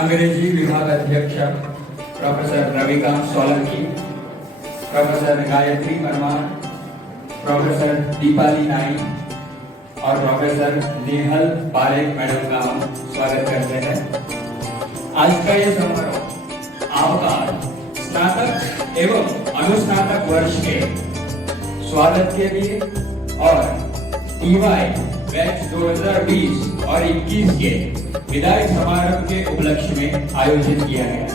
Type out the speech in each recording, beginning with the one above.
अंग्रेजी विभाग अध्यक्ष प्रोफेसर रविकांत सोलंकी, प्रोफेसर गायत्री परमार, प्रोफेसर दीपाली नाइक और प्रोफेसर नेहल पारेख मैडम का हम स्वागत करते हैं। आज का ये समारोह आपका स्नातक एवं अनुस्नातक वर्ष के स्वागत के लिए और टीवाई बैच 2020 और 21 के विदाई समारोह के उपलक्ष्य में आयोजित किया गया।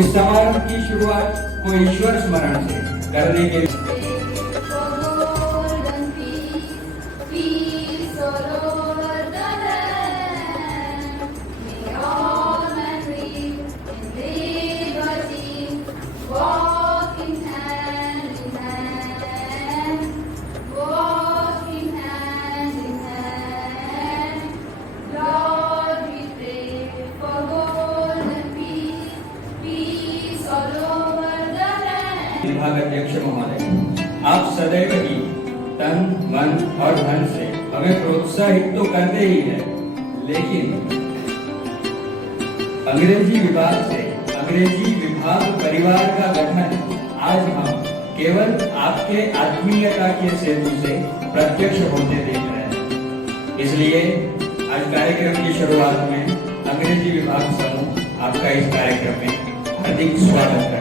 इस समारोह की शुरुआत को ईश्वर स्मरण से करने के लिए विभाग अध्यक्ष महोदय, आप सदैव ही तन, मन और धन से हमें प्रोत्साहित तो करते ही हैं, लेकिन अंग्रेजी विभाग परिवार का गठन आज हम केवल आपके आत्मीयता के सेतु से प्रत्यक्ष होते देख रहे हैं। इसलिए आज कार्यक्रम की शुरुआत में अंग्रेजी विभाग समूह आपका इस कार्यक्रम में हार्दिक स्वागत करता है।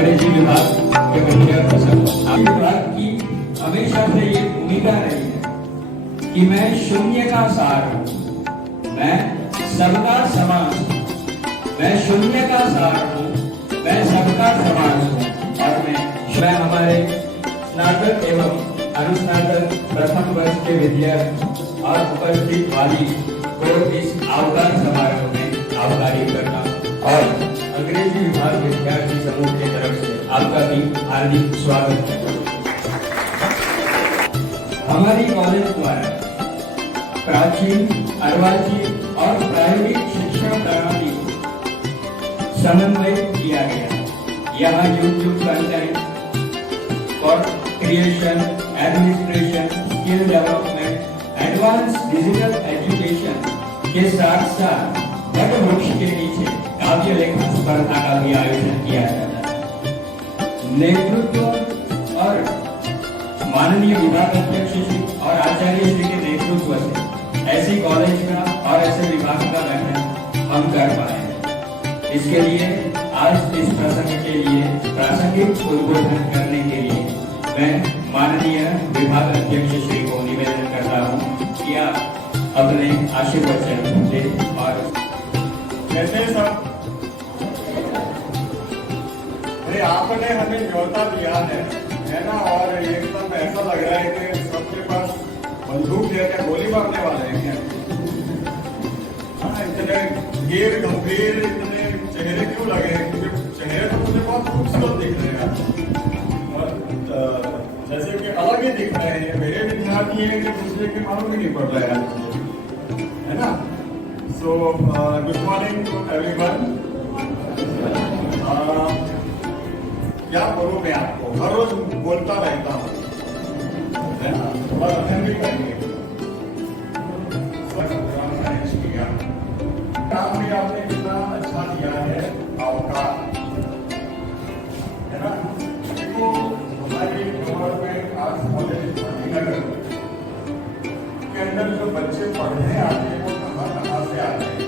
अंग्रेजी विभाग के मुख्य प्रसंग विभाग की हमेशा से ये भूमिका रही है कि मैं शून्य का सार हूँ, मैं सबका समान हूँ, मैं शून्य का सार हूँ, मैं सबका समान हूँ और मैं हमारे स्नातक एवं अनुस्नातक प्रथम वर्ष के विद्यार्थी और उपस्थित वाली को इस आवकार समारोह में आवकारी करना और अंग्रेजी विभाग विद्यार्थी समूह की तरफ से आपका भी हार्दिक स्वागत है। हमारी कॉलेज द्वारा प्राचीन, अर्वाचीन और प्रायोगिक शिक्षा प्रणाली को समन्वय किया गया। यहाँ YouTube कंटेंट और creation, administration, skill development, advance digital education के साथ साथ वट वृक्ष के नीचे काव्य लेखन स्पर्धा का भी आयोजन किया जाता है। नेतृत्व और माननीय विभाग अध्यक्ष श्री और आचार्य श्री के नेतृत्व से ऐसी कॉलेज का और ऐसे विभाग का गठन हम कर पाए हैं। इसके लिए आज इस प्रसंग के लिए प्रासंगिक उद्बोधन करने के लिए मैं माननीय विभाग अध्यक्ष श्री को निवेदन करता हूँ कि आप अपने आशीर्वचन दें और कैसे सब अरे आपने हमें न्योता दिया है ना, और एकदम ऐसा लग रहा है कि सबके पास बंदूक लेकर गोली मारने वाले हैं क्या? हाँ, इतने ढेर गंभीर इतने चेहरे क्यों लगे हैं? क्योंकि चेहरे तो मुझे बहुत खूबसूरत दिख रहे हैं और जैसे कि अलग ही दिख रहे हैं। मेरे विद्यार्थी हैं कि दूसरे के मालूम ही नहीं पड़ रहा है ना। So good morning to everyone. क्या बोलूं मैं आपको, हर रोज बोलता रहता हूँ है ना, और हम भी करेंगे। काम भी आपने कितना अच्छा किया है, अवकाश है ना। देखो हमारी गवर्नमेंट आर्ट्स कॉलेज गांधीनगर के अंदर जो बच्चे पढ़ने आते हैं वो कहाँ से आते हैं?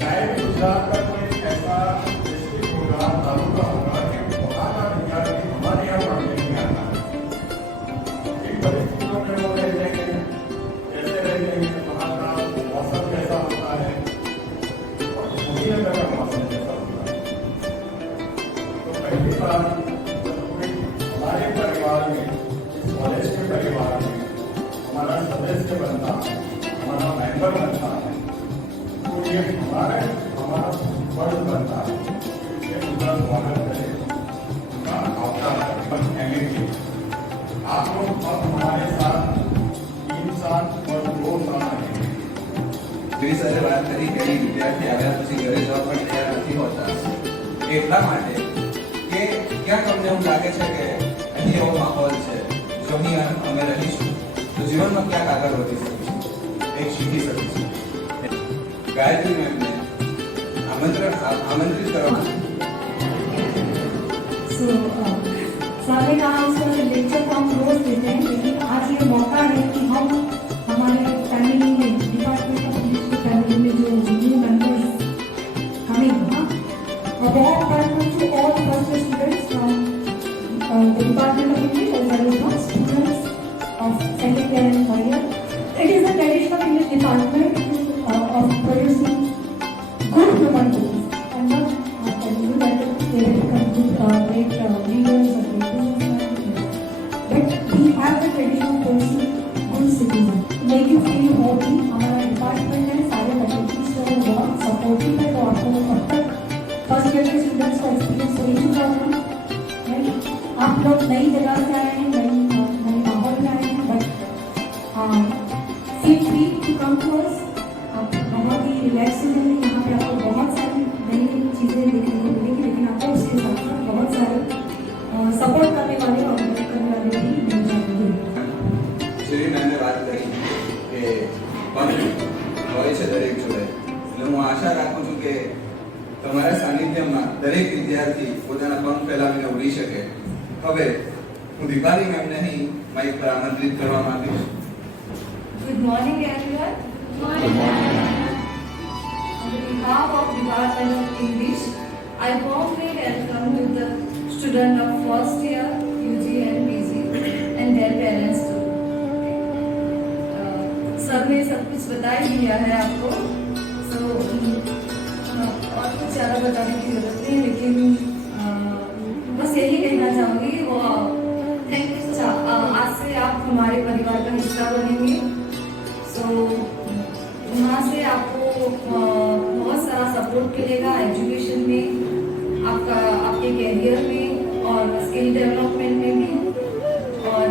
शायद गुजरात का कोई ऐसा डिस्ट्रिक्ट होगा, तालुका होगा कि वहाँ का विद्यार्थी हमारे यहाँ पढ़ने नहीं आता। इन परिस्थितियों में वो रहते हैं, कैसे रहते हैं, वहाँ का मौसम कैसा होता है और श्रीनगर का मौसम कैसा होता है। तो पहली बार हमारे परिवार में, इस कॉलेज के परिवार में हमारा सदस्य बनता है, हमारा मेंबर बनता है, तो ये हमारा फर्ज बनता है कि उनका स्वागत करें, उनका आवकार करें। आप लोग अब हमारे साथ 3 साल और 2 साल रहेंगे। मेरी સાથે વાત કરી કે વિદ્યાર્થી આવ્યા પછી ઘરે જવા પણ તૈયાર નથી હોતા, એટલા માટે કે ક્યાંક અમને એવું લાગે છે કે અહીં એવો માહોલ છે, જો અહીં અમે રહીશું તો જીવનમાં ક્યાંક આગળ વધી શકીશું, એક શીખી શકીશું। ગાયત્રી મેમને આમંત્રિત કરવા सारे कहा उसका लेक्चर को हम रोज देते हैं, लेकिन आज ये मौका है कि हम हमारे फैमिली में, डिपार्टमेंट ऑफ इंग्लिश की फैमिली में जो new members coming, a warm welcome to all first year students from the Department of English as well as students of second year and third year. It is the tradition of English department of producing good human beings and not telling you that they will become good great leaders or great businessmen, but we have the tradition of producing good citizens. Make you feel happy. हमारा डिपार्टमेंट है, सारे फैकल्टीज जो है बहुत सपोर्टिव है, तो आपको अब तक फर्स्ट ईयर के स्टूडेंट्स का एक्सपीरियंस हो चुका होगा, राइट? आप लोग नई जगह से आए हैं, नई माहौल में आए हैं, but feel free to come to us. आप बहुत ही रिलैक्स हैं, यहाँ पे आपको बहुत सारी नई नई चीज़ें देखने को मिलेंगी, लेकिन आपको उसके साथ साथ बहुत सारे सपोर्ट करने वाले और मदद करने वाले भी मिल जाएंगे। શ્રી મેમને વાત કરી કે પંખ હોય છે દરેક જોડે, એટલે હું આશા રાખું છું કે તમારા સાનિધ્યમાં દરેક વિદ્યાર્થી પોતાના પંખ ફેલાવીને ઉડી શકે। હવે હું દીપાલી મેમને અહીં માઇક પર આમંત્રિત કરવા માંગીશ। Good morning, everyone. Good morning. On behalf of Department of English, I warmly welcome with the student of first year UG and PG and their parents too. Sir ने सब कुछ बता ही दिया है आपको, सो और कुछ ज़्यादा बताने की जरूरत नहीं, लेकिन बस यही कहना चाहूँगी वो थैंक यू। आज से आप हमारे परिवार का हिस्सा बनेंगे, सो वहाँ से आपको बहुत सारा सपोर्ट मिलेगा एजुकेशन में, आपके कैरियर में और स्किल डेवलपमेंट में भी, और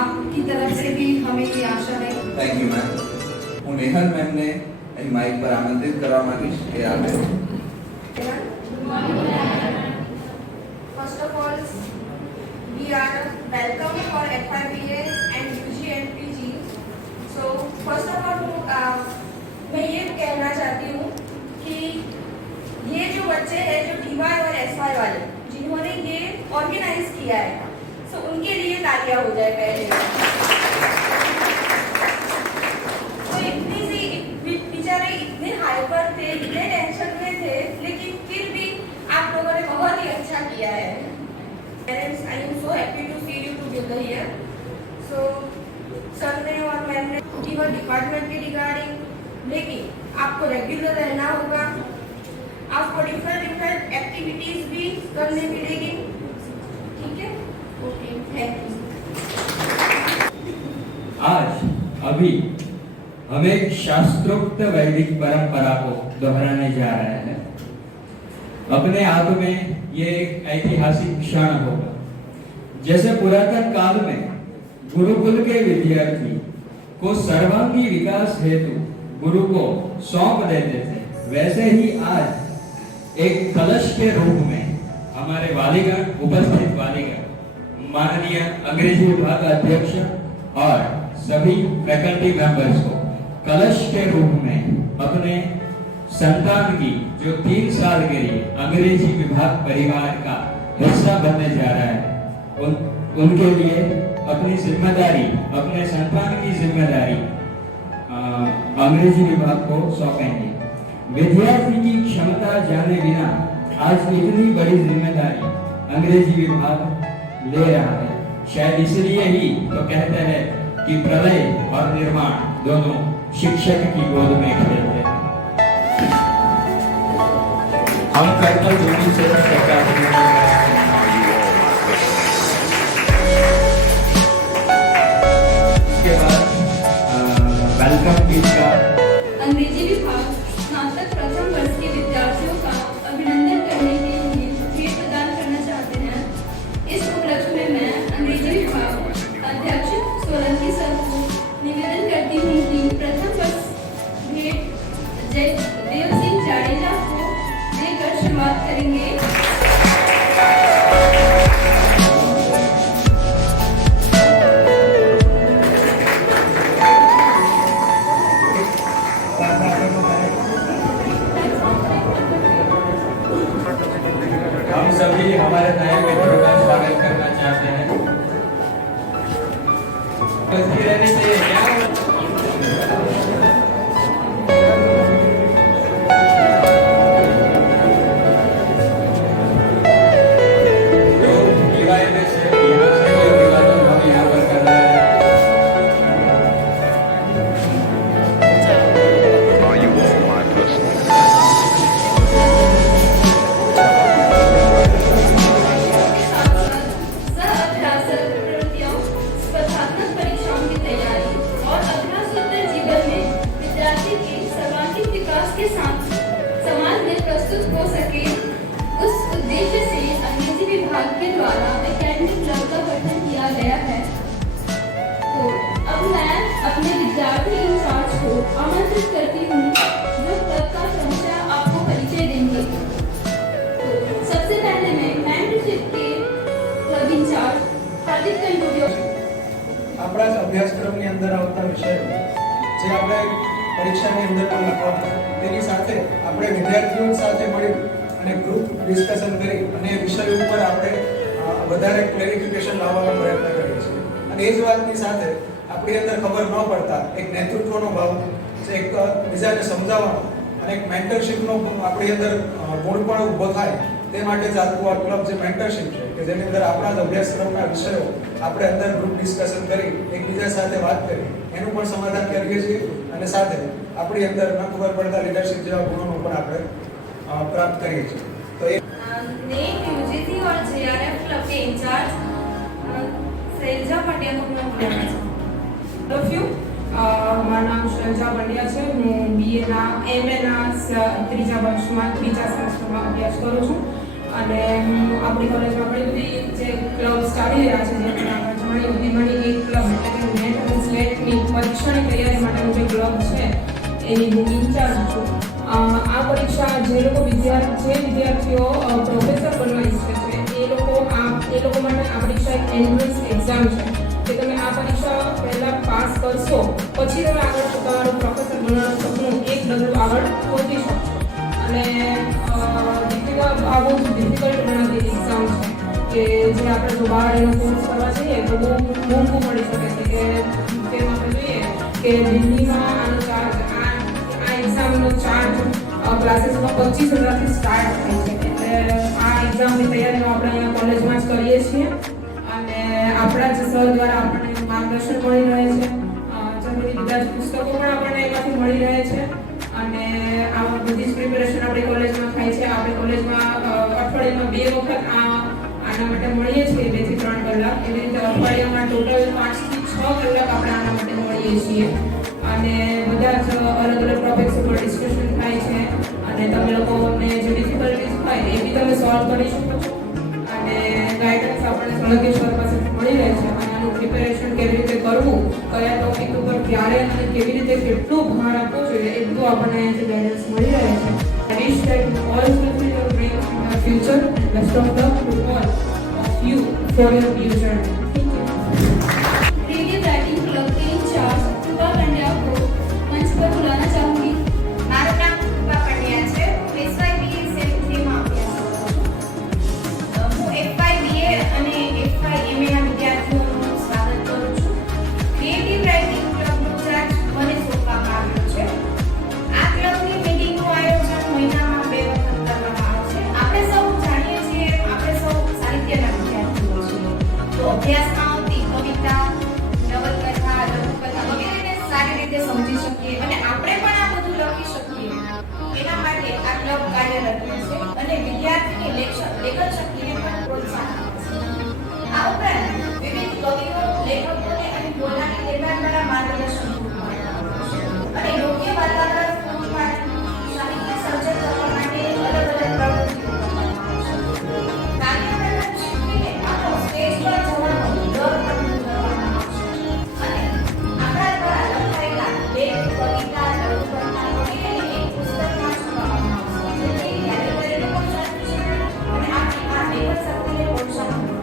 आपकी तरफ से भी हमें ये आशा है। Thank you ma'am. હું નેહલ મેમને અહીં માઇક પર આમંત્રિત કરવા માંગીશ કે આવે. First of all, we are welcome for FIBA and UG and PG. So first of all, मैं ये कहना चाहती हूँ कि ये जो बच्चे हैं जो DY और SY वाले जिन्होंने ये ऑर्गेनाइज किया है, सो उनके लिए तालियां हो जाए पहले। तो इतनी सी बेचारे इतने हाइपर थे, इतने टेंशन में थे, लेकिन फिर भी आप लोगों ने बहुत ही अच्छा किया है। Parents, I am so happy to see you together here. So sir ने और मैम ने केवल डिपार्टमेंट के रिगार्डिंग, लेकिन आपको रेगुलर रहना होगा, आपको डिफरेंट एक्टिविटीज भी करने मिलेगी, ठीक है? Okay, thank you. आज अभी हम एक शास्त्रोक्त वैदिक परंपरा को दोहराने जा रहे हैं। अपने आप में ये एक ऐतिहासिक क्षण होगा। जैसे पुरातन काल में गुरुकुल के विद्यार्थी को सर्वांगी विकास हेतु गुरु को सौंप देते थे, वैसे ही आज एक कलश के रूप में हमारे वालीगण, उपस्थित वालीगण, माननीय अंग्रेजी विभाग अध्यक्ष और सभी फैकल्टी मेंबर्स को कलश के रूप में अपने संतान की जो 3 साल के लिए अंग्रेजी विभाग परिवार का हिस्सा बनने जा रहा है, उनके लिए अपनी जिम्मेदारी, अपने संतान की जिम्मेदारी अंग्रेजी विभाग को सौंपेंगे। विद्यार्थी की क्षमता जाने बिना आज इतनी बड़ी जिम्मेदारी अंग्रेजी विभाग ले रहा है। शायद इसलिए ही तो कहते हैं कि प्रलय और निर्माण दोनों शिक्षक की गोद में खेलते हैं। हम कर्तव्य भूमि से सरकार के बाद वेलकम गीत का अंग्रेजी विभाग स्नातक प्रथम वर्ष के विद्यार्थियों का अभिनंदन करने के लिए भेंट प्रदान करना चाहते हैं। इस उपलक्ष्य में मैं अंग्रेजी विभाग अध्यक्ष सोलंकी सर को निवेदन करती हूँ कि प्रथम वर्ष भेंट जयदेव सिंह जाडेजा को देकर शुरुआत करेंगे। हम सभी हमारे नए मित्रों का स्वागत करना चाहते हैं। बस्ती रहने से क्या जो DY में से यहाँ से जो विवादन हम यहाँ पर कर रहे हैं, Are you all my personal? सह-अभ्यासक प्रवृत्तियों, स्पर्धात्मक परीक्षाओं की तैयारी और अभ्यासोत्तर जीवन में विद्यार्थी के सर्वांगीण विकास के साथ समाज में प्रस्तुत हो सके, उस उद्देश्य से अंग्रेजी विभाग के द्वारा एकेडमिक क्लब का गठन किया गया है। तो अब मैं अपने विद्यार्थी इंचार्ज को आमंत्रित करती हूँ जो क्लब का क्रमशः आपको परिचय देंगे। तो सबसे पहले मैं मेंटरशिप के क्लब इंचार्ज हार्दिक कंटोरियो આપણા જ અભ્યાસક્રમની અંદર આવતા વિષયો જે આપણે પરીક્ષાની અંદર પણ લખવાના તેની સાથે આપણે વિદ્યાર્થીઓ સાથે મળી અને ગ્રુપ ડિસ્કશન કરી અને એ વિષય ઉપર આપણે વધારે ક્લેરિફિકેશન લાવવાનો પ્રયત્ન કરીએ છીએ અને એ જ વાતની સાથે આપણી અંદર ખબર ન પડતા એક નેતૃત્વનો ભાવ છે, એક બીજાને સમજાવવાનો અને એક મેન્ટરશિપનો આપણી અંદર ગુણ પણ ઊભો થાય તે માટે ચાલતું આ ક્લબ જે મેન્ટરશિપ છે કે જેની અંદર આપણા જ અભ્યાસક્રમના વિષયો આપણે અંદર ગ્રુપ ડિસ્કશન કરી એકબીજા સાથે વાત કરી એનું પણ સમાધાન કરીએ છીએ અને સાથે આપણી અંદર ન ખબર પડતા લીડરશિપ જેવા ગુણોનું પણ આપણે પ્રાપ્ત કરીએ છીએ તો એ नेम यूजीसी और जेआरएफ क्लब के इंचार्ज शैलजा पटेल को मैं बुलाना चाहूँ। ऑफ यू મારું નામ શૈલજા પંડ્યા છે। હું બીએના એમએના ત્રીજા વર્ષમાં ત્રીજા સેમેસ્ટરમાં અભ્યાસ કરું છું અને હું આપણી કોલેજમાં ઘણી બધી જે ક્લબ્સ ચાલી રહ્યા છે જેમાં ઘણી બધી મારી એક ક્લબ એટલે કે નેટ અને સ્લેટની પરીક્ષાની તૈયારી માટેનું જે ક્લબ છે એની હું ઇન્ચાર્જ છું। આ પરીક્ષા જે વિદ્યાર્થીઓ પ્રોફેસર બનવા ઈચ્છે છે એ લોકો માટે આ પરીક્ષા એક એન્ટ્રન્સ એક્ઝામ છે કે તમે આ પરીક્ષા પહેલા પાસ કરશો પછી તમે આગળ તમારું પ્રોફેસર બનવાનું સપનું એક ડગલું આગળ પહોંચી શકશો અને આ બહુ ડિફિકલ્ટ ગણાતી એક્ઝામ છે કે જે આપણે જો બહાર એનો કોર્સ કરવા જઈએ તો બહુ મોંઘું પડી શકે છે કે તેમ આપણે જોઈએ કે દિલ્હીમાં આનો ચાર્જ આ એક્ઝામનો ચાર્જ ક્લાસીસમાં 25,000થી સ્ટાર્ટ થાય છે એટલે આ એક્ઝામની તૈયારીઓ આપણે અહીંયા કોલેજમાં જ કરીએ છીએ અને આપણા જ સર દ્વારા આપણને માર્ગદર્શન મળી રહે છે જરૂરી બધા જ પુસ્તકો પણ આપણને એમાંથી મળી રહે છે અને આ બધી જ પ્રિપેરેશન આપણી કોલેજમાં થાય છે। આપણી કોલેજમાં અઠવાડિયામાં 2 વખત આના માટે મળીએ છીએ 2 થી 3 કલાક એવી રીતે અઠવાડિયામાં ટોટલ 5 થી 6 કલાક આપણે આના માટે મળીએ છીએ અને બધા જ અલગ અલગ ટોપિક્સ ઉપર ડિસ્કશન થાય છે અને તમે લોકોને જે ડિફિકલ્ટીઝ હોય એ બી તમે સોલ્વ કરી શકો છો અને ગાઈડન્સ આપણને સળગેશ્વર પાસેથી મળી રહે છે અને આનું પ્રિપેરેશન કેવી રીતે કરવું કયા ટોપિક ઉપર ક્યારે અને કેવી રીતે કેટલું ભાર આપવું જોઈએ એ બધું આપણને અહીંયાથી ગાઈડન્સ મળી રહે છે। I wish that you all fulfill your dreams in the future and best of luck to all of you for your new journey. Thank you. Creative writing club के इंचार्ज कृपा पंड्या को मंच पर बुलाना चाहूंगी। મારું નામ કૃપા પંડ્યા છે। હું SYBA સેમ 3 માં અભ્યાસ કરું છું। હું FYBA અને FYMA ના વિદ્યાર્થીઓનું સ્વાગત કરું છું। ક્રિએટિવ રાઇટિંગ ક્લબનો ચાર્જ મને સોંપવામાં આવ્યો છે। આ ક્લબની મીટિંગનું આયોજન મહિનામાં 2 વખત કરવામાં આવે છે। આપણે સૌ જાણીએ છીએ આપણે સૌ સાહિત્યના વિદ્યાર્થીઓ છીએ તો અભ્યાસમાં આવતી કવિતા નવલકથા લઘુકથા વગેરેને સારી રીતે સમજી શકીએ અને આપણે પણ આ બધું લખી શકીએ એના માટે આ ક્લબ કાર્યરત રહેશે અને વિદ્યાર્થીની લેખન શક્તિને પણ પ્રોત્સાહન આપશે। આ ઉપરાંત વિવિધ કવિઓ લેખકોને અને બોલવાની પ્રેરણા દ્વારા માર્ગદર્શન પૂરું પાડવામાં આવશે અને યોગ્ય વાતાવરણ પૂરું પાડી સાહિત્ય સર્જન કરવા માટે અલગ અલગ પ્રવૃત્તિઓ કરવામાં આવશે। કાર્યક્રમ શીખીને આપણો સ્ટેજ પર જવાનો ડર પણ દૂર કરવામાં આવશે અને આપણા દ્વારા લખાયેલા લેખ કવિતા લઘુકથા વગેરેને એક પુસ્તકમાં છપાવવામાં આવશે જેથી યાદગારીને પણ સાચવી શકાય અને આપણી આ લેખન શક્તિને પ્રોત્સાહન મળે।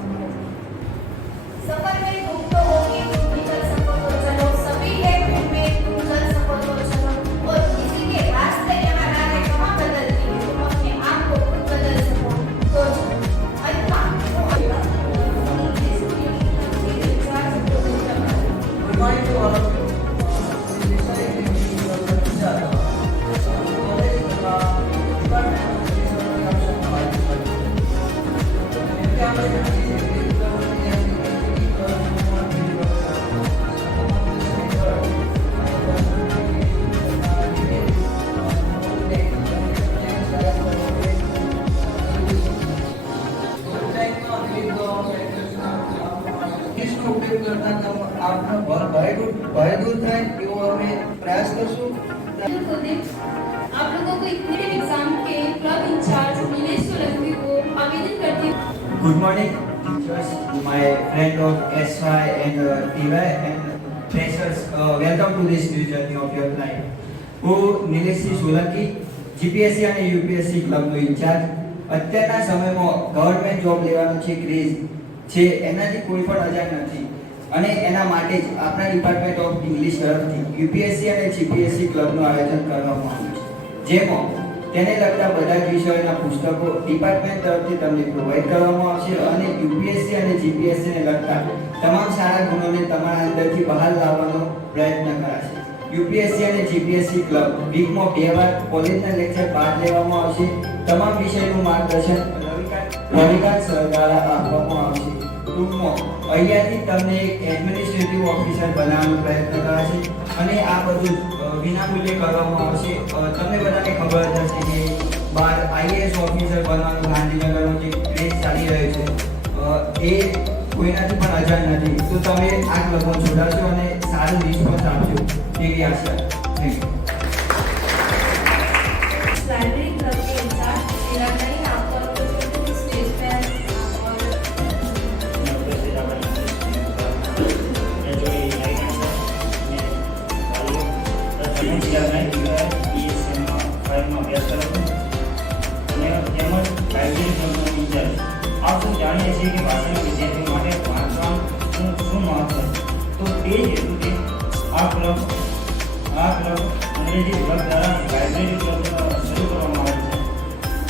सफर में तुम तो होगी तुम भी चल सको तो चलो सभी है फिर में तुम चल सको तो चलो और किसी के रास्ते यहाँ राहें कहाँ बदलती है तुम अपने आप को खुद बदल सको तो चलो। अल्लाह Good morning to all of you. This is इसનો ઉપયોગ કરતા આપનો ભય દૂર થાય એવો અમે પ્રયાસ કરશું। आप लोगों को इतने एग्जाम के क्लब इंचार्ज नीलेश सोलंकी को आवेदन करती हूँ। Good morning, teachers, my friend of SY and TY and freshers. Welcome to this new journey of your life. હું નિલેશસિંહ સોલંકી જીપીએસસી અને યુપીએસસી ક્લબનો ઇન્ચાર્જ। અત્યારના સમયમાં ગવર્મેન્ટ જોબ લેવાનો જે ક્રેઝ છે એનાથી કોઈ પણ અજાણ નથી અને એના માટે જ આપણા ડિપાર્ટમેન્ટ ઓફ ઇંગ્લિશ તરફથી યુપીએસસી અને જીપીએસસી ક્લબનું આયોજન કરવામાં આવ્યું છે જેમાં તેને લગતા બધા જ વિષયોના પુસ્તકો ડિપાર્ટમેન્ટ તરફથી તમને પ્રોવાઈડ કરવામાં આવશે અને યુપીએસસી અને જીપીએસસીને લગતા તમામ સારા ગુણોને તમારા અંદરથી બહાર લાવવાનો પ્રયત્ન કરાશે। યુપીએસસી અને જીપીએસસી ક્લબ વીકમાં 2 વાર કોલેજના લેક્ચર બહાર લેવામાં આવશે। તમામ વિષયનું માર્ગદર્શન રવિ પોડકાસ્ટ દ્વારા આપવામાં આવશે. ટૂંકમાં અહીંયાથી તમને એક એડમિનિસ્ટ્રેટિવ ઓફિસર બનાવવાનો પ્રયત્ન કરાશે અને આ બધું વિનામૂલ્યે કરવામાં આવશે. તમને બધાને ખબર જ હશે કે બહાર આઈએએસ ઓફિસર બનવાનું ગાંધીનગરનો જે ક્રેઝ ચાલી રહ્યો છે એ કોઈનાથી પણ અજાણ નથી. તો તમે આ ક્લબમાં જોડાશો અને સારું રિસ્પોન્સ આપજો તેવી આશા. Thank you. लाइब्रेरी क्लब के इंचार्ज मेरा नहीं आपको स्टेज पे और आप सब जानिए છીએ કે ભાષાના વિદ્યાર્થીઓ માટે વાંચવાનું શું મહત્વ તો તે જ હેતુથી આ ક્લબ અંગ્રેજી વિભાગ દ્વારા લાઇબ્રેરી ક્લબ શરૂ કરવામાં આવે છે.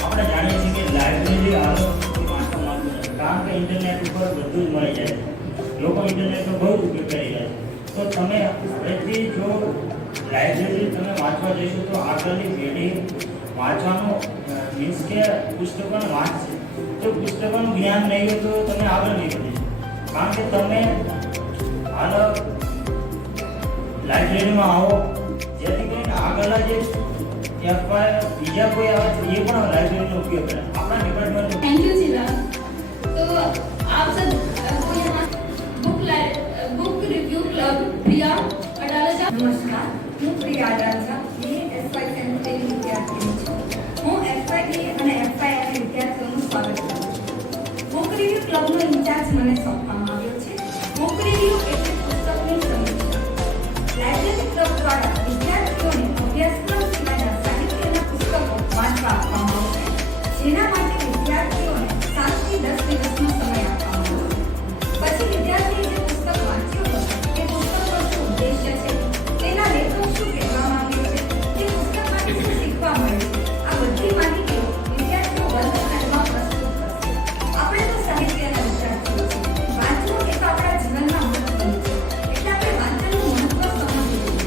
આપણે જાણીએ છીએ કે લાઇબ્રેરી હાલ કોઈ વાંચવા માંગતું નથી કારણ કે ઇન્ટરનેટ ઉપર બધું જ મળી જાય છે. લોકો ઇન્ટરનેટનો બહુ ઉપયોગ કરી રહ્યા છે. તો તમે હવેથી જો લાઇબ્રેરી તમે વાંચવા જશો તો આગળની પેઢી વાંચવાનું મીન્સ કે પુસ્તકોને વાંચશે. તો પુસ્તકોનું જ્ઞાન નહીં હોય તો તમે આગળ નહીં વધી શકો કારણ કે તમે હાલ લાઇબ્રેરીમાં આવો જેથી કરીને આગળના જે બીજા કોઈ આવે છે એ પણ લાइब्रेरी उपयोग करे अपना डिपार्टमेंट। थैंक यू जिला। तो आप सब को यहाँ बुक रिव्यू क्लब प्रिया अडालजा। નમસ્કાર, હું પ્રિયા અડાલજા, એસવાય સેન્ટ્રલ વિદ્યાર્થી છું. હું એફવાય અને એફવાય વિદ્યાર્થીઓનું સ્વાગત કરું છું. બુક રિવ્યુ ક્લબનો ઇન્ચાર્જ મને સોંપવામાં આવ્યો છે. બુક રિવ્યુ એટલે પુસ્તકની સમીક્ષા. લાઇબ્રેરી ક્લબ દ્વારા વિદ્યાર્થીઓને અભ્યાસક્રમ સિવાયના સાહિત્યના પુસ્તકો વાંચવા આપવામાં આવશે, જેના માટે વિદ્યાર્થીઓને 7 થી 10 દિવસનો સમય આપવામાં આવશે. પછી વિદ્યાર્થીએ જે પુસ્તક વાંચ્યું હોય તે પુસ્તકનો શું ઉદ્દેશ્ય છે, તેના લેખક શું કહેવા માંગે છે, તે પુસ્તકમાંથી શું શીખવા મળે છે, આ બધી માહિતીઓ વિદ્યાર્થીઓ વર્ગખંડમાં પ્રસ્તુત કરશે. આપણે તો સાહિત્યના વિદ્યાર્થીઓ છીએ. વાંચવું એ તો આપણા જીવનમાં મહત્વનું છે, એટલે આપણે વાંચનનું મહત્વ સમજવું જોઈએ.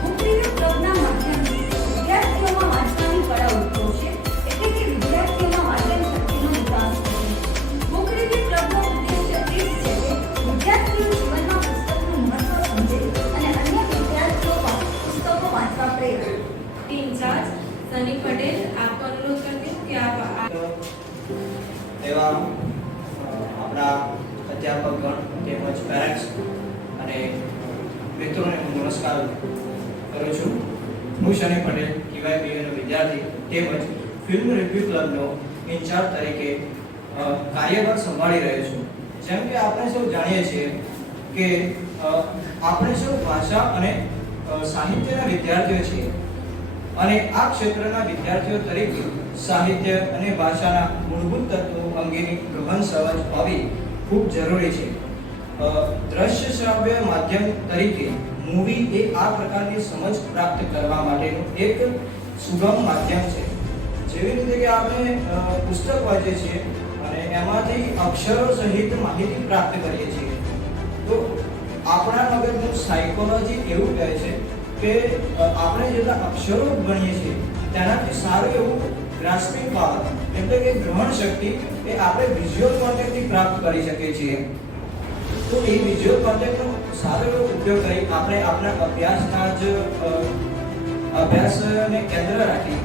બુક રિવ્યુ ક્લબના માધ્યમથી વિદ્યાર્થીઓમાં વાંચવાની કળા ઉદ્ભવશે, એટલે કે વિદ્યાર્થીઓમાં વાંચન શક્તિનો વિકાસ થશે. બુક રિવ્યુ ક્લબનો ઉદ્દેશ્ય એ જ છે કે વિદ્યાર્થીઓ જીવનમાં પુસ્તકનું મહત્વ સમજે અને અન્ય વિદ્યાર્થીઓ પણ પુસ્તકો વાંચવા પ્રેરે. इंचार्ज सनी पटेल आपको अनुरोध करती हूँ कि आप એવા આપણા અધ્યાપકગણ તેમજ પેરેન્ટ્સ અને મિત્રોને હું નમસ્કાર કરું છું. હું શની પટેલ ટીવાયબીએનો વિદ્યાર્થી તેમજ ફિલ્મ રિવ્યુ ક્લબનો ઇન્ચાર્જ તરીકે કાર્યભાર સંભાળી રહ્યો છું. જેમ કે આપણે સૌ જાણીએ છીએ કે આપણે સૌ ભાષા અને સાહિત્યના વિદ્યાર્થીઓ છીએ અને આ ક્ષેત્રના વિદ્યાર્થીઓ તરીકે સાહિત્ય અને ભાષાના મૂળભૂત તત્વો અંગેની ગહન સમજ હોવી ખૂબ જરૂરી છે. દ્રશ્ય શ્રાવ્ય માધ્યમ તરીકે મૂવી એ આ પ્રકારની સમજ પ્રાપ્ત કરવા માટેનું એક સુગમ માધ્યમ છે. જેવી રીતે કે આપણે પુસ્તક વાંચીએ છીએ અને એમાંથી અક્ષરો સહિત માહિતી પ્રાપ્ત કરીએ છીએ, તો આપણા મગજનું સાયકોલોજી એવું કહે છે કે આપણે જેટલા અક્ષરો ભણીએ છીએ તેનાથી સારું એવું ગ્રાસ્પિંગ પાવર એટલે કે ગ્રહણ શક્તિ એ આપણે વિઝ્યુઅલ કોન્ટેક્ટથી પ્રાપ્ત કરી શકીએ છીએ. તો એ વિઝ્યુઅલ કોન્ટેક્ટનો સારો એવો ઉપયોગ કરી આપણે આપણા અભ્યાસના જ અભ્યાસને કેન્દ્ર રાખી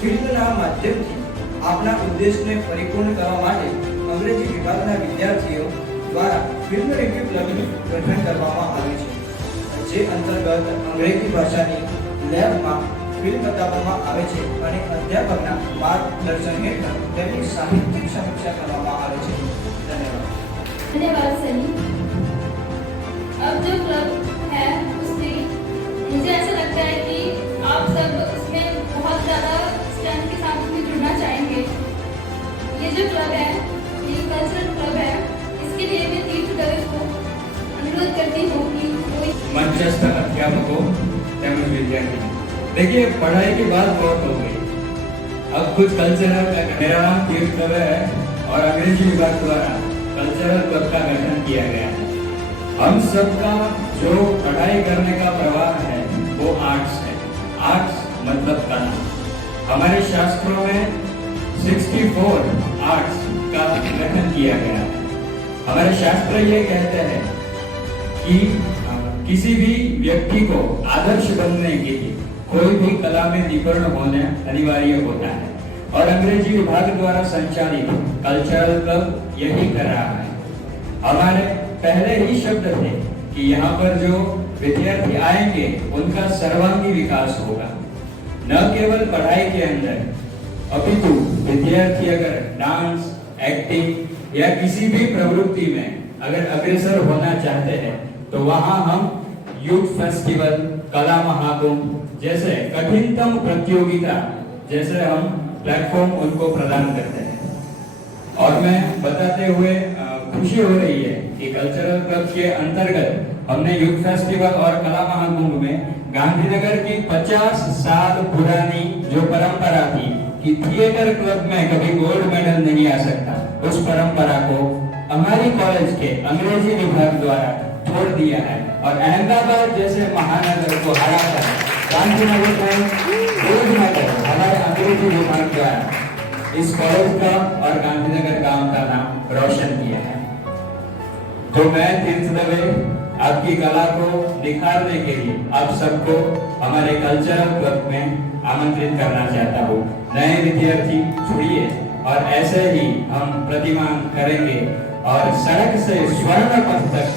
ફિલ્મના માધ્યમથી આપણા ઉદ્દેશને પરિપૂર્ણ કરવા માટે અંગ્રેજી વિભાગના વિદ્યાર્થીઓ દ્વારા ફિલ્મ રિવ્યુ ક્લબનું ગઠન કરવામાં આવ્યું છે, જે અંતર્ગત અંગ્રેજી ભાષાની લેબમાં ફિલ્મ બતાવવામાં આવે છે અને અધ્યાપકના માર્ગદર્શન હેઠળ તેની સાહિત્યિક સમીક્ષા કરવામાં આવે છે. ધન્યવાદ. धन्यवाद सनी। अब जो क्लब है उसमें मुझे ऐसा लगता है कि आप सब उसमें बहुत ज़्यादा स्ट्रेंथ के साथ में जुड़ना चाहेंगे। ये जो क्लब है ये कल्चरल क्लब है, इसके लिए मैं तीर्थ दवे को अनुरोध करती हूँ कि कोई मंचस्थ अध्यापकों एवं विद्यार्थी, देखिए पढ़ाई की बात बहुत हो गई, अब कुछ कल्चरल। मेरा नाम तीर्थ दवे है और अंग्रेजी विभाग द्वारा कल्चरल क्लब का गठन किया गया है। हम सबका जो पढ़ाई करने का प्रवाह है वो आर्ट्स है। आर्ट्स मतलब कला। हमारे शास्त्रों में 64 आर्ट्स का गठन किया गया है। हमारे शास्त्र ये कहते हैं कि किसी भी व्यक्ति को आदर्श बनने के लिए कोई भी कला में निपुण होना अनिवार्य होता है और अंग्रेजी विभाग द्वारा संचालित कल्चरल क्लब यही कर रहा है। हमारे पहले ही शब्द थे कि यहाँ पर जो विद्यार्थी आएंगे उनका सर्वांगी विकास होगा, न केवल पढ़ाई के अंदर अपितु विद्यार्थी अगर डांस, एक्टिंग या किसी भी प्रवृत्ति में अगर अग्रसर होना चाहते हैं तो वहाँ हम यूथ फेस्टिवल, कला महाकुंभ जैसे कठिनतम प्रतियोगिता जैसे हम प्लेटफॉर्म उनको प्रदान करते हैं। और मैं बताते हुए खुशी हो रही है कि कल्चरल क्लब के अंतर्गत हमने यूथ फेस्टिवल और कला महाकुंभ में गांधीनगर की 50 साल पुरानी जो परंपरा थी कि थिएटर क्लब में कभी गोल्ड मेडल नहीं आ सकता, उस परंपरा को हमारी कॉलेज के अंग्रेजी विभाग द्वारा छोड़ दिया है और अहमदाबाद जैसे महानगर को हराकर गांधीनगर में गोल्ड मेडल हमारे अंग्रेजी विभाग द्वारा इस कॉलेज का और गांधीनगर गांव का नाम रोशन किया है। तो मैं तीर्थ दवे आपकी कला को निखारने के लिए आप सबको हमारे कल्चरल क्लब में आमंत्रित करना चाहता हूँ। नए विद्यार्थी जुड़िए और ऐसे ही हम प्रतिमान करेंगे और सड़क से स्वर्ण पथ तक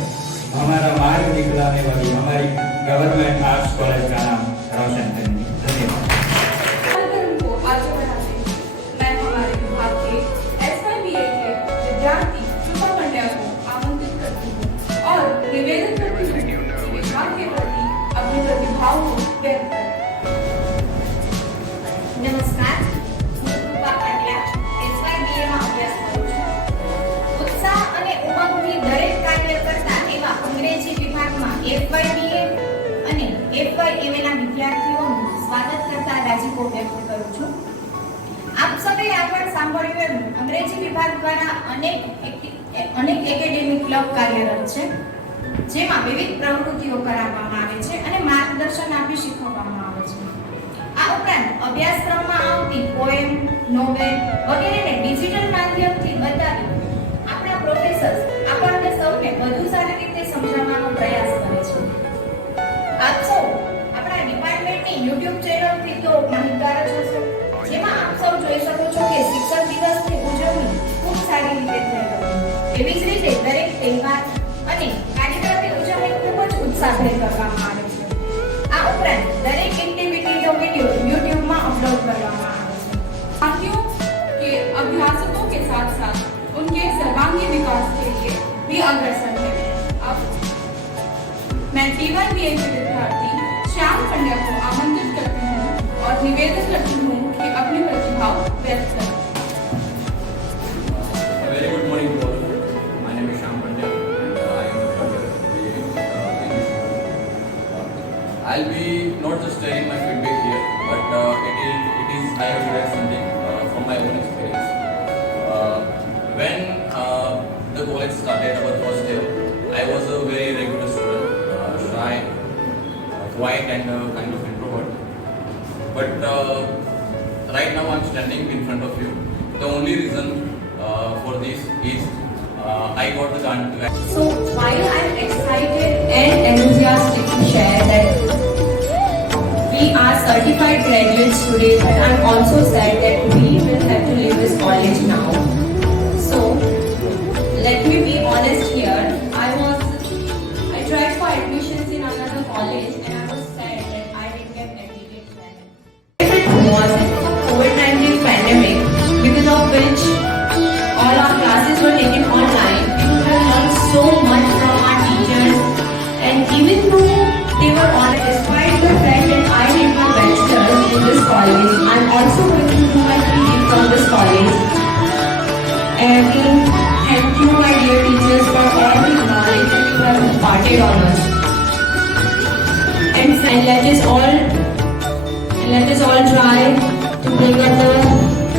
हमारा मार्ग निकलाने वाली हमारी गवर्नमेंट आर्ट्स कॉलेज का नाम रोशन करेंगे। धन्यवाद। को आगे बढ़ाते हुए मैं हमारे विभाग के SYBA के विद्यार्थी शुभा पंड्या को आमंत्रित करती हूँ और निवेदन करती हूँ कि विभाग के प्रति अपने प्रतिभाव को व्यक्त करें। नमस्कार, હું કૃપા પાટિયા SYBA માં અભ્યાસ કરું છું। ઉત્સાહ અને ઉમંગથી દરેક કાર્ય કરતા એવા અંગ્રેજી વિભાગમાં FYBA અને FYMA ના વિદ્યાર્થીઓનું સ્વાગત કરતા રાજીપો વ્યક્ત કરું છું। આપ સૌએ આગળ સાંભળ્યું એમ અંગ્રેજી વિભાગ દ્વારા અનેક એકેડેમિક ક્લબ કાર્યરત છે, જેમાં વિવિધ પ્રવૃત્તિઓ કરાવવામાં આવે છે અને માર્ગદર્શન આપી શીખવવામાં આવે છે। આ ઉપરાંત અભ્યાસક્રમમાં આવતી પોએમ, નોવેલ વગેરેને ડિજિટલ માધ્યમથી બતાવી આપણા પ્રોફેસર્સ આપણને સૌને વધુ સારી રીતે સમજાવવાનો પ્રયાસ કરે છે। આપ સૌ આપણા ડિપાર્ટમેન્ટની YouTube ચેનલથી તો માહિતગાર જ હશો, જેમાં આપ સૌ જોઈ શકો છો કે શિક્ષક દિવસની ઉજવણી ખૂબ સારી રીતે થઈ હતી। એવી જ રીતે દરેક તહેવાર અને કાર્યક્રમની ઉજવણી ખૂબ જ ઉત્સાહભેર કરવામાં આવે છે। આ ઉપરાંત દરેક એક્ટિવિટીનો વિડિયો YouTube માં અપલોડ કરવામાં આવે છે। साथियों के अभ्यासकों के साथ साथ उनके सर्वांगीण विकास के लिए भी अग्रसर है। अब मैं TYBA के विद्यार्थी श्याम पंड्या को आमंत्रित करती हूँ और निवेदन करती हूँ कि अपनी प्रतिभाव व्यक्त करें। Very good morning to all. My name is Shyam Pandya and I am the founder of the English. I'll be not just sharing my feedback here, but it is I have read something from my own experience. When the college started our first year, I was a very regular student, shy, quiet and kind of introvert. But right now I'm standing in front of you. The only reason for this is I got the chance. So while I'm excited and enthusiastic to share that we are certified graduates today, but I'm also sad that we will have to leave this college now. So let me be honest here. I tried for admissions in another college and I was sad that I didn't get admitted there. If it wasn't for COVID-19 pandemic, because of which all our classes were taken online, we would have learned so much from our teachers. And even though they were on, despite the fact that I did my bachelor's in this college, I'm also going to do my PhD from this college. And again, thank you, my dear teachers, for all the knowledge that you have imparted on us. And let us all try to bring up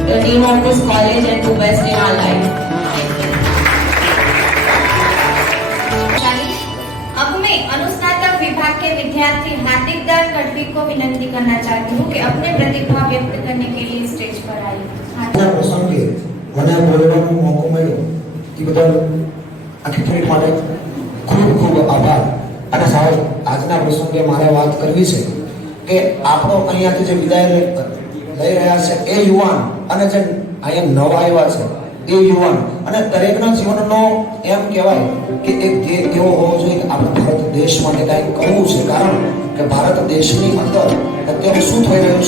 the name of this college and do best in our life. अब मैं अनुस्नातक विभाग के विद्यार्थी विद्यार्थी हार्दिक दास गढ़वी को विनती करना चाहती हूँ कि अपने प्रतिभा व्यक्त करने के लिए स्टेज पर आइए। આજના પ્રસંગે મને બોલવાનો મોકો મળ્યો એ બદલ આખી ટીમ માટે ખૂબ ખૂબ આભાર। અને સાહેબ આજના પ્રસંગે મારે વાત કરવી છે કે આપણો અહીંયાથી જે વિદાય લઈ રહ્યા છે એ યુવાન અને જે અહીંયા નવા આવ્યા છે એ યુવાન અને દરેકના જીવનનો એમ કહેવાય કે એક ધ્યેય એવો હોવો જોઈએ કે આપણે ભારત દેશ માટે કંઈક કરવું છે। કારણ કે ભારત દેશની અંદર અત્યારે શું થઈ રહ્યું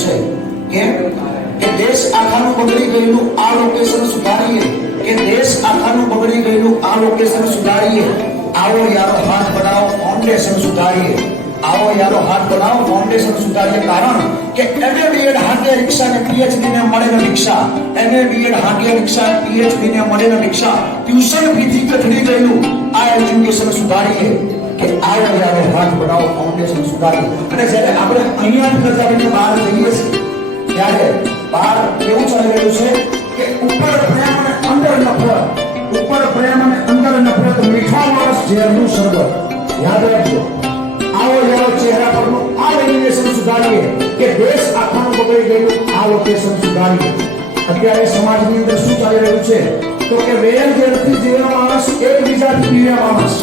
છે કે દેશ આખાનું બગડી ગયેલું આ લોકેશન સુધારીએ કે દેશ આખાનું બગડી ગયેલું આ લોકેશન સુધારીએ। આવો યારો હાથ બનાવો ફાઉન્ડેશન સુધારીએ। આવો યારો હાથ બનાવો ફાઉન્ડેશન સુધારીએ। કારણ કે એમએ બીએડ હાકે રિક્ષા ને પીએચડી ને મળે ને રિક્ષા એમએ બીએડ હાકે રિક્ષા પીએચડી ને મળે ને રિક્ષા ટ્યુશન ફીથી કથળી ગયેલું આ એજ્યુકેશન સુધારીએ કે આવો યારો હાથ બનાવો ફાઉન્ડેશન સુધારીએ। અને જ્યારે આપણે અહીંયા પ્રજાની બહાર જઈએ છીએ ત્યારે બહાર કેવું ચાલી રહ્યું છે કે ઉપર પ્રેમ અને અંદર નફરત, ઉપર પ્રેમ અને અંદર નફરત, મીઠા માણસ ઝેરનું શરબત। યાદ રાખજો આવો યારો ચહેરા પરનું આ એલિવેશન સુધારીએ કે દેશ આખાનું બગડી ગયેલું આ લોકેશન સુધારીએ। અત્યારે સમાજની અંદર શું ચાલી રહ્યું છે તો કે વેલ ઝેરથી જીવવા માણસ એકબીજાથી પીવે માણસ,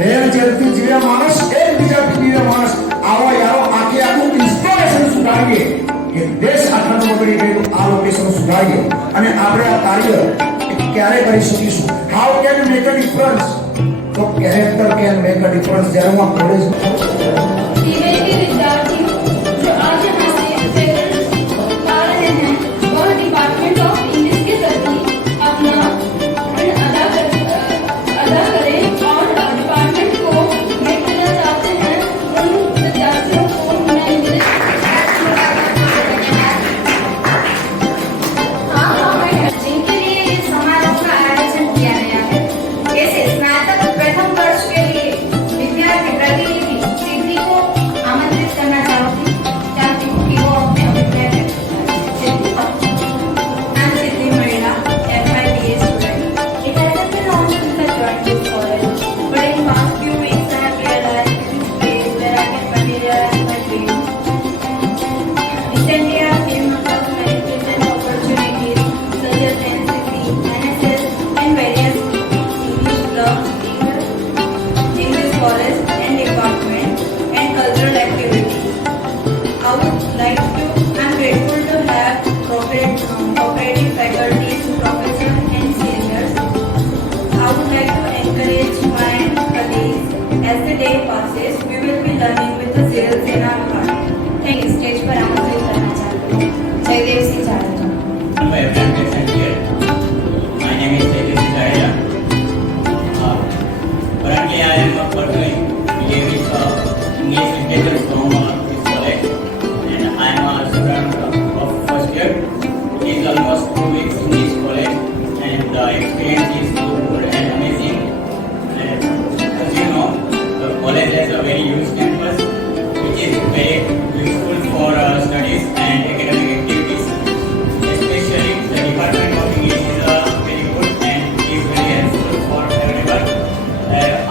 વેલ ઝેરથી જીવવા માણસ એકબીજાથી પીવે માણસ। આવો યારો આખે આખું ઇન્સ્પિરેશન સુધારીએ કે દેશ આખાનું બગડી ગયેલું આ લોકેશન સુધારીએ। અને આપણે આ કાર્ય ક્યારે કરી શકીશું? How can make a difference? तो character can make a difference. जब हम कॉलेज टीमें के विद्यार्थी जो आज यहाँ से फेडरल पा रहे हैं वह डिपार्टमेंट ऑफ इंग्लिश के प्रति अपना ऋण अदा करें और डिपार्टमेंट को भेंट देना चाहते हैं उन विद्यार्थियों को मैं इंग्लिश जिनके लिए इस समारोह का आयोजन किया गया है। जैसे स्नातक प्रथम वर्ष के लिए विद्यार्थी प्रतिनिधि सिद्धि को आमंत्रित करना चाहती हूँ कि वो अपने अभिप्राय व्यक्त करें। I'm Siddhi Marina, FIBA student. It hasn't been long since I joined this college, but in past few weeks I have realized this is a place where I can materialize my dreams. Recently I came across many present opportunities such as NCC, NSS, and various English clubs in this college and department and cultural activities. I would like to, I'm grateful to have cooperative faculties, professors and seniors. I would like to encourage my colleagues as the day passes, we will be learning with the zeals in our heart. Thank you. Stage पर आमंत्रित करना चाहती हूँ जयदेव सिंह Jadeja. My friend present here. My name is Jaydev Singh Jadeja. Currently, I am pursuing BA with English literature from this college, and I am a student of first year. It is almost 2 weeks in this college, and the experience is good and amazing. And as you know, the college has a very huge campus, which is very useful for studies and academic activities. Especially the Department of English is very good and is very helpful for everyone.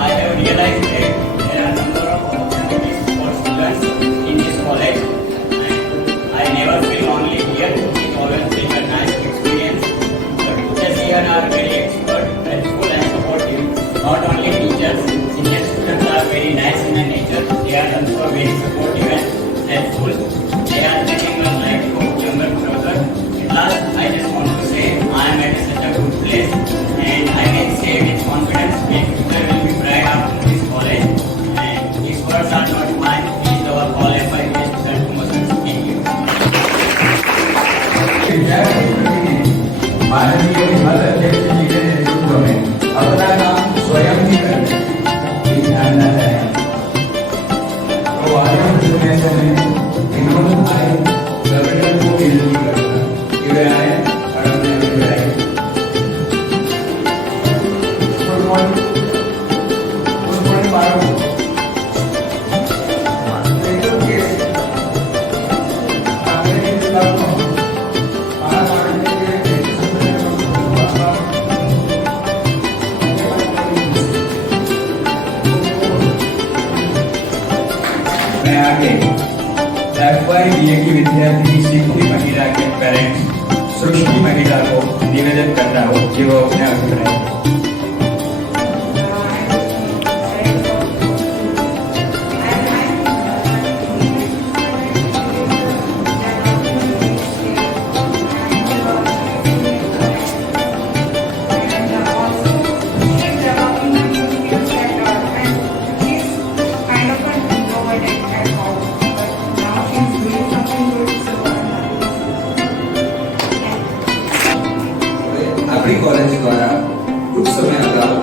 I have realized that there are a number of opportunities for students in this college. I never feel lonely here. It always been a nice experience. The teachers here are very expert, helpful and supportive. Not only teachers, senior students are very nice in nature. They are also very supportive and helpful. They are treating us like younger brother. Last, I just want to say I am at such a good place, and I can say with confidence my future will be bright after this college. And these words are not mine. It is our college by best student promotion. Thank you. माननीय विभाग अध्यक्ष जी के नेतृत्व में अपना काम स्वयं ही करें, ये ध्यान रखना है। तो आयोजन सुनने से इन्होंने आए गवर्नर को विनती करता कि वे आए और अपने अभिप्राय BA की विद्यार्थी सिद्धि महिला के पेरेंट्स सृष्टि महिला को निवेदन करता हूँ कि वो अपने अभिप्राय આપણી કોલેજ દ્વારા ટૂંક સમય અગાઉ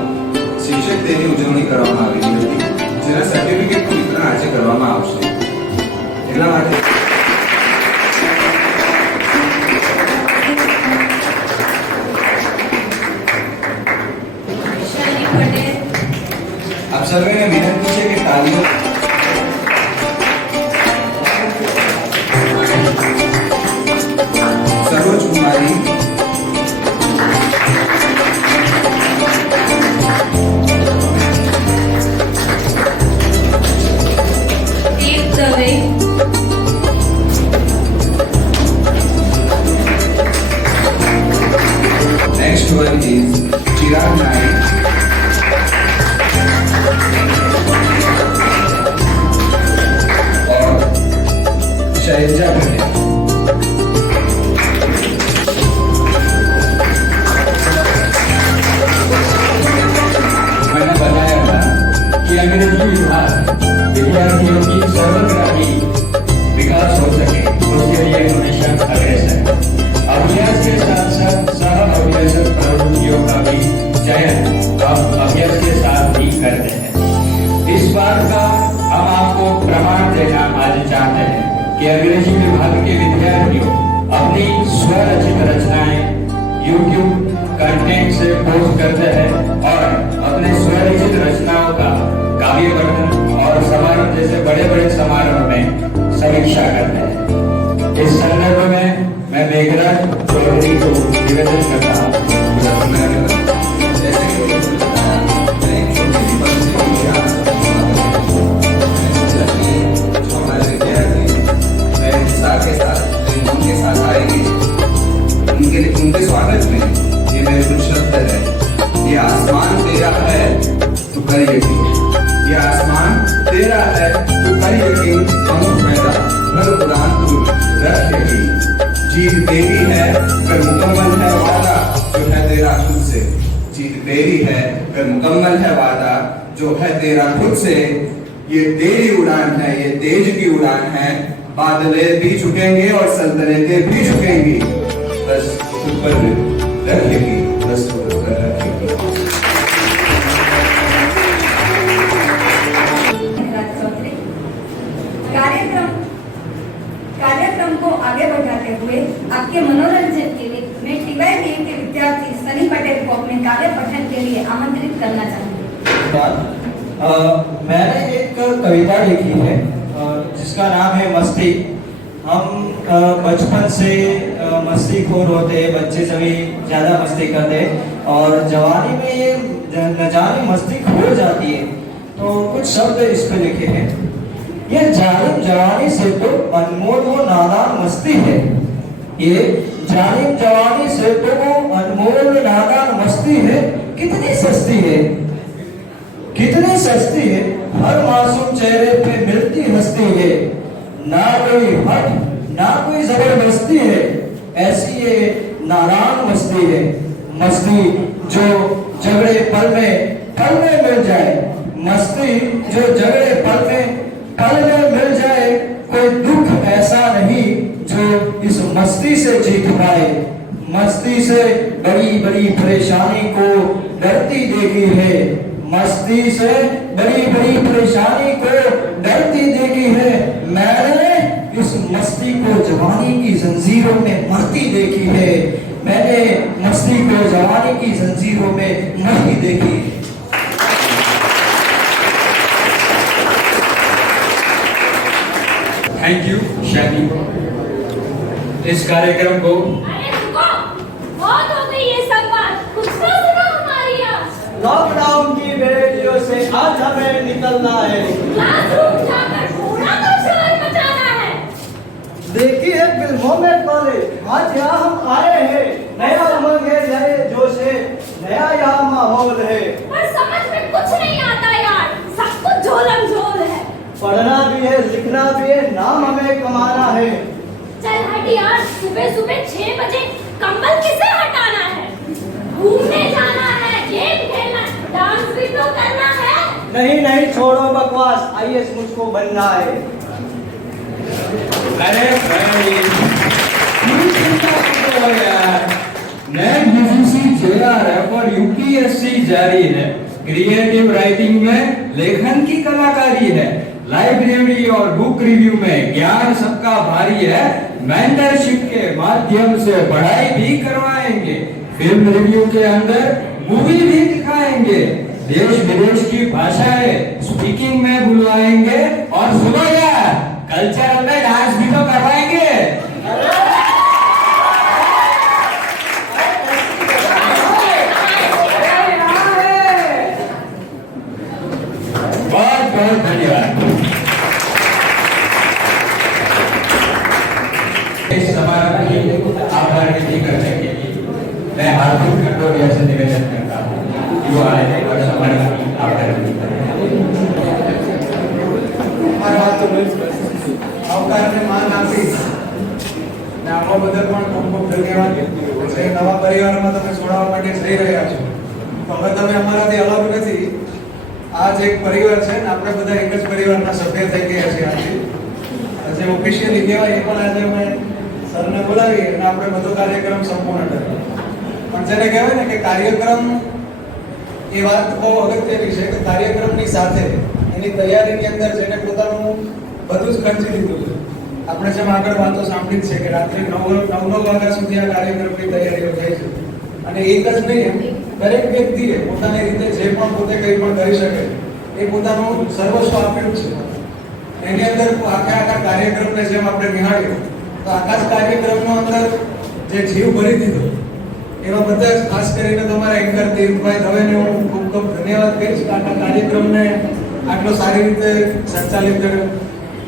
શિક્ષક દિનની ઉજવણી કરવામાં આવી હતી, જેના સર્ટિફિકેટનું વિતરણ આજે કરવામાં આવશે. એટલા માટે આપ સર્વેને વિનંતી છે કે તાલીઓ સરોજ કુમારી, next one is Chirag Naik, और शैलजा पंड्या. मैंने बताया था कि अंग्रेजी विभाग विद्यार्थियों की सर्वग्राही विकास हो सके उसके लिए हमेशा अग्रसर है. अभ्यास के साथ साथ सह अभ्यासक प्रवृत्तियों का भी चयन हम अभ्यास के साथ ही करते हैं. इस बात का हम आपको प्रमाण देना आज चाहते हैं कि अंग्रेजी विभाग के विद्यार्थियों अपनी स्वरचित रचनाएं YouTube कंटेंट से पोस्ट करते हैं और अपने स्वरचित रचनाओं का काव्य पठन और समारोह जैसे बड़े बड़े समारोह में समीक्षा करते हैं. इस संदर्भ में मैं मेघराज चौधरी को निवेदन करता हूँ. जैसे कि उन्होंने बताया, मैं एक छोटी सी बात से यहाँ जो हमारे विद्यार्थी मैं उत्साह के साथ उनके साथ आएंगे, उनके स्वागत में ये मेरे कुछ शब्द है. ये आसमान तेरा है तो कर यकीन, ये आसमान तेरा है तो कर यकीन, हम पैदा हर उड़ान तू रख यकीन. जीत तेरी है कर मुकम्मल है वादा जो है तेरा खुद से. जीत तेरी है कर मुकम्मल है वादा जो है तेरा खुद से. ये तेरी उड़ान है, ये तेज की उड़ान है. बादले भी झुकेंगे और सल्तनतें भी झुकेंगी, बस खुद पर रख यकीन, बस खुद पर रख यकीन. कार्यक्रम को आगे बढ़ाते हुए आपके मनोरंजन के लिए मैं TYBA के विद्यार्थी सनी पटेल को अपने काव्य पठन के लिए आमंत्रित करना चाहूंगी. मैंने एक कविता लिखी है जिसका नाम है मस्ती. हम बचपन से मस्तीखोर होते हैं, बच्चे सभी ज़्यादा मस्ती करते हैं और जवानी में ये न जाने मस्ती खो जाती है. तो कुछ शब्द इस पे लिखे हैं. ये जालिम जवानी से तो अनमोल वो नादान मस्ती है. ये जालिम जवानी से तो वो अनमोल नादान मस्ती है. कितनी सस्ती है, कितनी सस्ती है, हर मासूम चेहरे पे मिलती हंसती है. ना कोई हट ना कोई जबरदस्ती है, ऐसी ये नादान मस्ती है. मस्ती जो झगड़े पल में मिल जाए, मस्ती जो झगड़े पल में मिल जाए. कोई दुख ऐसा नहीं जो इस मस्ती से जीत पाए. मस्ती से बड़ी बड़ी परेशानी को डरती देखी है. मस्ती से बड़ी बड़ी परेशानी को डरती देखी है. मैंने इस मस्ती को जवानी की जंजीरों में मरती देखी है. मैंने मस्ती को जवानी की जंजीरों में मरती देखी है. थैंक यू शादी. इस कार्यक्रम को बहुत हो गई ये सब बात, कुछ तो सुनो हमारी आज. लॉकडाउन की बेड़ियों से आज हमें निकलना है. क्लासरूम जाकर पूरा तो शोर मचाना है. देखी है फिल्मों में कॉलेज, आज यहाँ हम आए हैं। नया उमंग है, नए जोश है, नया यहाँ माहौल है। पर समझ में कुछ नहीं आता यार, सब कुछ झोलम झोल है। पढ़ना भी है, लिखना भी है, नाम हमें कमाना है। चल हट यार, सुबह सुबह 6 बजे कंबल किसे हटाना है? घूमने जाना है, गेम खेलना है, डांस भी तो करना है। नहीं नहीं, छोड़ो बकवास, आईएएस मुझको बनना है। अरे भाई क्यों चिंता करते हो यार? नेट यूजीसी जेआरएफ और यूपीएससी जारी है। क्रिएटिव राइटिंग में लेखन की कलाकारी है। लाइब्रेरी और बुक रिव्यू में ज्ञान सबका भारी है। मेंटरशिप के माध्यम से पढ़ाई भी करवाएंगे। फिल्म रिव्यू के अंदर मूवी भी दिखाएंगे। देश विदेश की भाषाएं स्पीकिंग में बुलवाएंगे। और सुनो यार, कल्चरल में डांस भी तो करवाएंगे। बहुत बहुत धन्यवाद। इस समारोह की आभार विधि करने के लिए मैं हार्दिक कटोरिया से निवेदन करता हूँ कि वो आए और समारोह की आभार विधि આવકારને માન આપી અને આપણા બધા પણ ખૂબ ખૂબ ધન્યવાદ. જે નવા પરિવારમાં તમે જોડાવા માટે જઈ રહ્યા છો, તો હવે તમે અમારાથી અલગ નથી. આ જ એક પરિવાર છે ને આપણે બધા એક જ પરિવારના સભ્ય થઈ ગયા છીએ. આજે જે ઓફિશિયલી કહેવાય એ પણ આજે અમે સરને બોલાવી અને આપણે બધો કાર્યક્રમ સંપૂર્ણ કર્યો. પણ જેને કહેવાય ને કે કાર્યક્રમ એ વાત બહુ અગત્યની છે કે કાર્યક્રમની સાથે એની તૈયારીની અંદર જેને પોતાનું બધું જ ખર્ચી દીધું છે. આપણે જેમ આગળ વાતો સાંભળી છે કે રાત્રે 9 વાગ્યા સુધી આ કાર્યક્રમની તૈયારીઓ થઈ છે. અને એક જ નહીં, દરેક વ્યક્તિએ પોતાની રીતે જે પણ પોતે કંઈ પણ કરી શકે એ પોતાનું સર્વસ્વ આપ્યું છે. એની અંદર આખા કાર્યક્રમને જેમ આપણે નિહાળ્યો તો આખા જ કાર્યક્રમનો અંદર જે જીવ ભરી દીધો એવા બધા જ ખાસ કરીને તમારા એન્કર તીર્થભાઈ દવેને હું ખૂબ ખૂબ ધન્યવાદ કહીશ કે આખા કાર્યક્રમને આટલો સારી રીતે સંચાલિત કર્યો.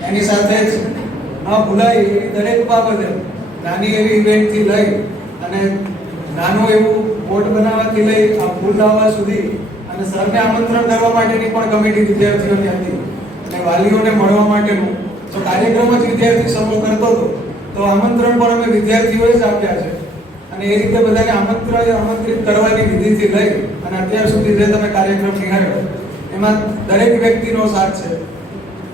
એની સાથે જ ન ભૂલાય એવી દરેક બાબતે નાની એવી ઇવેન્ટથી લઈ અને નાનું એવું બોર્ડ બનાવવાથી લઈ આ ફૂલ લાવવા સુધી અને સરને આમંત્રણ કરવા માટેની પણ કમિટી વિદ્યાર્થીઓની હતી અને વાલીઓને મળવા માટેનું જો કાર્યક્રમ જ વિદ્યાર્થી સમૂહ કરતો હતો તો આમંત્રણ પણ અમે વિદ્યાર્થીઓએ જ આપ્યા છે. અને એ રીતે બધાને આમંત્રિત કરવાની વિધિથી લઈ અને અત્યાર સુધી જે તમે કાર્યક્રમ નિહાળ્યો એમાં દરેક વ્યક્તિનો સાથ છે.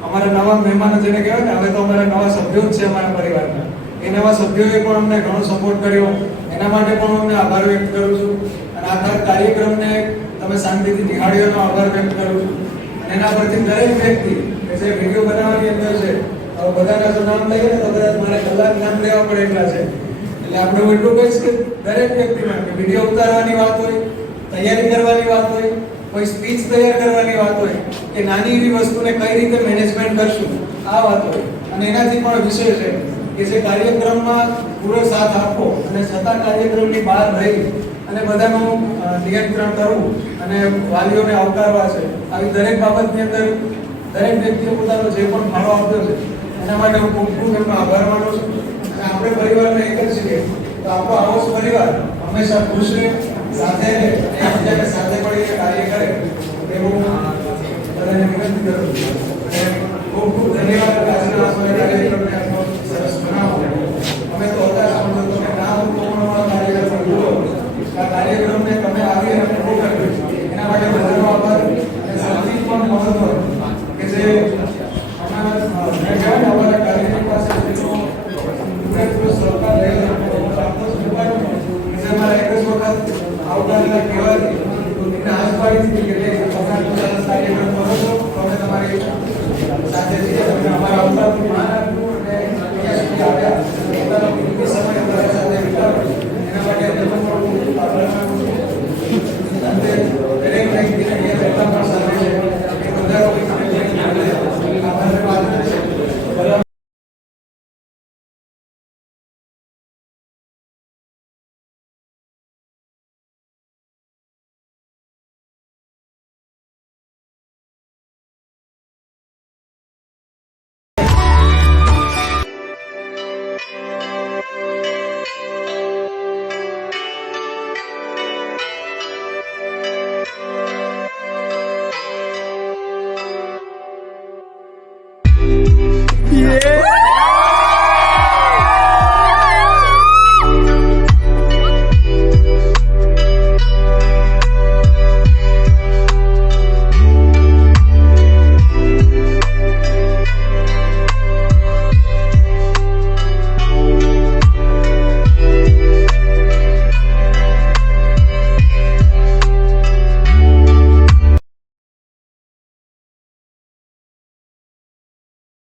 અમારા નવા મહેમાનો જેને કહેવાય ને, હવે તો અમારા નવા સભ્યો જ છે અમારા પરિવારના. એ નવા સભ્યોએ પણ અમને ઘણો સપોર્ટ કર્યો. એના માટે પણ હું અમને આભાર વ્યક્ત કરું છું. અને આખા કાર્યક્રમને તમે શાંતિથી નિહાળ્યોનો આભાર વ્યક્ત કરું છું. અને એના પરથી દરેક વ્યક્તિ કે જે વિડીયો બનાવવાની અંદર છે, હવે બધાના જો નામ લઈએ ને તો કદાચ મારે કલાક નામ લેવા પડે એટલા છે. એટલે આપણે હું એટલું કહીશ કે દરેક વ્યક્તિ માટે વિડીયો ઉતારવાની વાત હોય, તૈયારી કરવાની વાત હોય, કોઈ સ્પીચ તૈયાર કરવાની વાત હોય કે નાની એવી વસ્તુને કઈ રીતે મેનેજમેન્ટ કરશું આ વાત હોય. અને એનાથી પણ વિષય છે કે જે કાર્યક્રમમાં પૂરો સાથ આપવો અને છતાં કાર્યક્રમની બહાર રહી અને બધાનું નિયંત્રણ કરવું અને વાલીઓને આવકારવા છે. આવી દરેક બાબતની અંદર દરેક વ્યક્તિએ પોતાનો જે પણ ફાળો આપ્યો છે એના માટે હું ખૂબ ખૂબ એમનો આભાર માનું છું. અને આપણે પરિવારને એક જ છીએ તો આપણો આવો જ પરિવાર હંમેશા ખુશ રહે, સાથે રહે, એકબીજાને સાથે મળીને કાર્ય કરે એવું બધાને વિનંતી કરું છું. અને ખૂબ ખૂબ ધન્યવાદ. આજના કાર્યક્રમને આટલો સરસ બનાવો. અમે તો હતા પણ તમે ના હો તો પણ અમારો કાર્યક્રમ જુઓ. આ કાર્યક્રમને તમે આવી અને પૂરો કર્યો એના માટે બધાનો આભાર. અને સૌથી પણ મહત્વ કે જે અમારા કાર્યક્રમ પાસે પૂરેપૂરો સહકાર રહેલો અમારા એક જ વખત આવકારના કહેવાથી એને આજ પાડી દીધી કે કાર્યક્રમ કરો છો તો અમે તમારી